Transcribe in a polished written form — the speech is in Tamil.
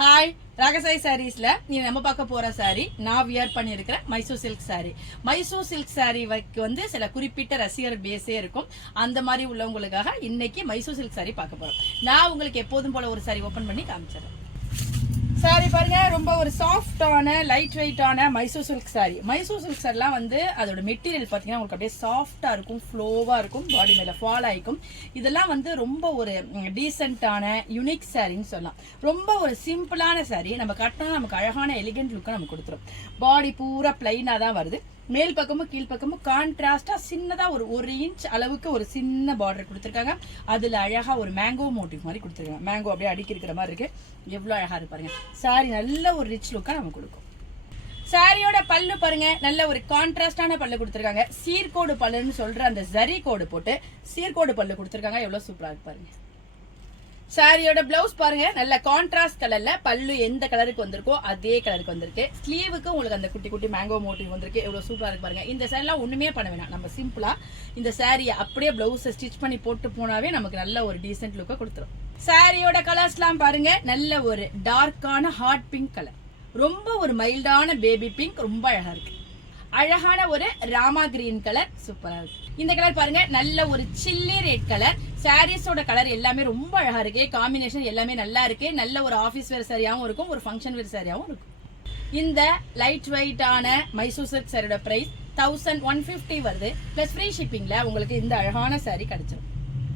ஹாய் ராகசாய் சாரீஸ்ல நீ நம்ம பார்க்க போற சாரி நான் வியர் பண்ணிருக்கிற மைசூர் சில்க் சாரி. மைசூர் சில்க் சாரிக்கு வந்து சில குறிப்பிட்ட ரசிகர் பேஸே இருக்கும். அந்த மாதிரி உள்ளவங்களுக்காக இன்னைக்கு மைசூர் சில்க் சாரி பார்க்க போறோம். நான் உங்களுக்கு எப்போதும் போல ஒரு சாரி ஓபன் பண்ணி காமிச்சிடறேன். சாரி பாருங்க, ரொம்ப ஒரு சாஃப்டான லைட் வெயிட்டான மைசூர் சில்க் சாரி. மைசூர் சில்க் சாரிலாம் வந்து அதோட மெட்டீரியல் பார்த்தீங்கன்னா உங்களுக்கு அப்படியே சாஃப்டா இருக்கும், ஃப்ளோவா இருக்கும், பாடி மேல ஃபால் ஆயிக்கும். இதெல்லாம் வந்து ரொம்ப ஒரு டீசென்டான யூனிக் சாரின்னு சொல்லலாம். ரொம்ப ஒரு சிம்பிளான சாரி. நம்ம கட்டினா நமக்கு அழகான எலிகென்ட் லுக்கை நம்ம கொடுத்துரும். பாடி பூரா பிளைனா தான் வருது. மேல் பக்கமும் கீழ் பக்கமும் கான்ட்ராஸ்டா சின்னதா ஒரு இன்ச் அளவுக்கு ஒரு சின்ன பார்டர் கொடுத்துருக்காங்க. அதுல அழகா ஒரு மேங்கோ மோட்டிவ் மாதிரி கொடுத்துருக்காங்க. மேங்கோ அப்படியே அடுக்கி இருக்கிற மாதிரி இருக்கு. எவ்வளவு அழகா இருப்பாருங்க. சாரி நல்ல ஒரு ரிச் லுக்கா நம்ம கொடுக்கும். சாரியோட பல்லு பாருங்க, நல்ல ஒரு கான்ட்ராஸ்டான பல்லு கொடுத்துருக்காங்க. சீர்கோடு பல்லுன்னு சொல்ற அந்த ஜரி கோடு போட்டு சீர்கோடு பல்லு கொடுத்துருக்காங்க. எவ்வளவு சூப்பரா இருக்கு பாருங்க. சாரியோட பிளவுஸ் பாருங்க, நல்ல கான்ட்ராஸ்ட் கலர்ல பல்லு எந்த கலருக்கு வந்திருக்கோ அதே கலருக்கு வந்திருக்கு. ஸ்லீவுக்கு உங்களுக்கு அந்த குட்டி குட்டி மேங்கோ மோட்டிவ் வந்திருக்கு. எவ்வளவு சூப்பரா இருக்கு பாருங்க. இந்த சாரிலாம் ஒண்ணுமே பண்ண வேணாம். நம்ம சிம்பிளா இந்த சாரியை அப்படியே பிளவுஸ் ஸ்டிச் பண்ணி போட்டு போனாவே நமக்கு நல்ல ஒரு டீசென்ட் லுக்கை கொடுத்துரும். சாரியோட கலர்ஸ்லாம் பாருங்க, நல்ல ஒரு டார்க்கான ஹாட் பிங்க் கலர், ரொம்ப ஒரு மைல்டான பேபி பிங்க், ரொம்ப அழகா இருக்கு. அழகான ஒரு ராமா கிரீன் கலர், சூப்பரா இருக்கு. இந்த கலர் பாருங்க, நல்ல ஒரு சில்லி ரெட் கலர். சாரீஸோட கலர் எல்லாமே ரொம்ப அழகா இருக்கு. காம்பினேஷன் எல்லாமே நல்லா இருக்கு. நல்ல ஒரு ஆபீஸ் வேர் சாரியாவும் இருக்கும், ஒரு ஃபங்க்ஷன் வேர் சாரியாவும் இருக்கும். இந்த லைட் வெயிட்டான மைசூர் சில்க் சாரியோட பிரைஸ் 1150 வருது. பிளஸ் ஃப்ரீ ஷிப்பிங்ல உங்களுக்கு இந்த அழகான சாரி கிடைச்சிடும்.